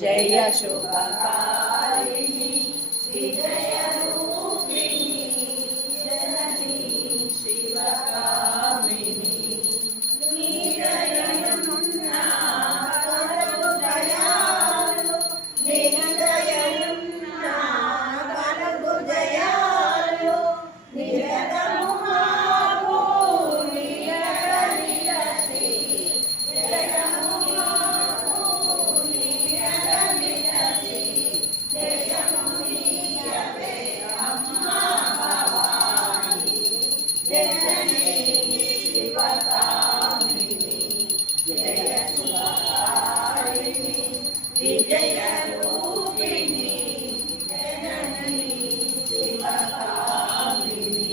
जय शुभकारिणी विजय रूपिणी जननी शिवकामिनी निजयनुन्ना कलु दयालु निजयनुन्ना कलु दयालु निरतमु मागो निरत निरति जयमु मागो निरत निरति जयमु नियते अम्मा भवानी जननी शिवकामिनी जय शुभकारिणी विजय रूपिणी जननी शिवकामिनी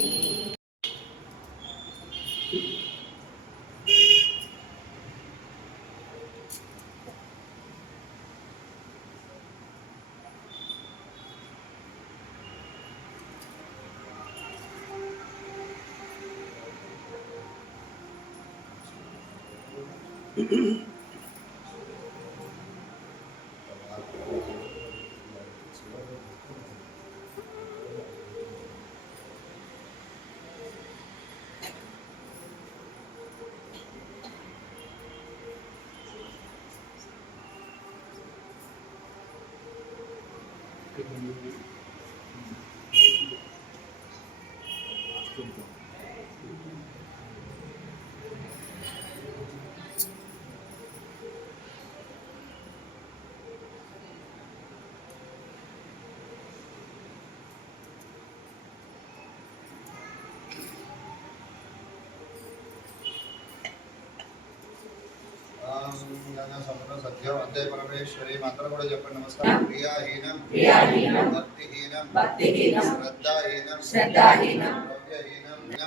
सत्य वंदे परमेश्वरी मंत्र కూడా చెప్పండి నమస్కారం ప్రియాహీనం భక్తిహీనం శ్రద్ధాహీనం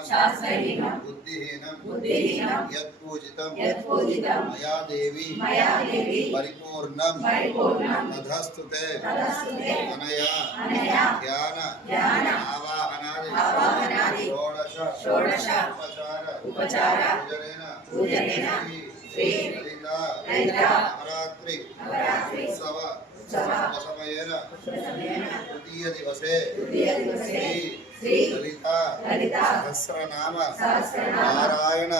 శాస్త్రహీనం బుద్ధిహీనం యత్పూజితం మయా దేవి పరిపూర్ణం తథస్తుతే అనయా ధ్యాన ఆవాహనాది షోడశ ఉపచార పూజనేన శ్రీ లలితా నవరాత్రి ఉత్సవ సమయేన తృతీయ దివసే శ్రీ లలితా సహస్రనామ నారాయణ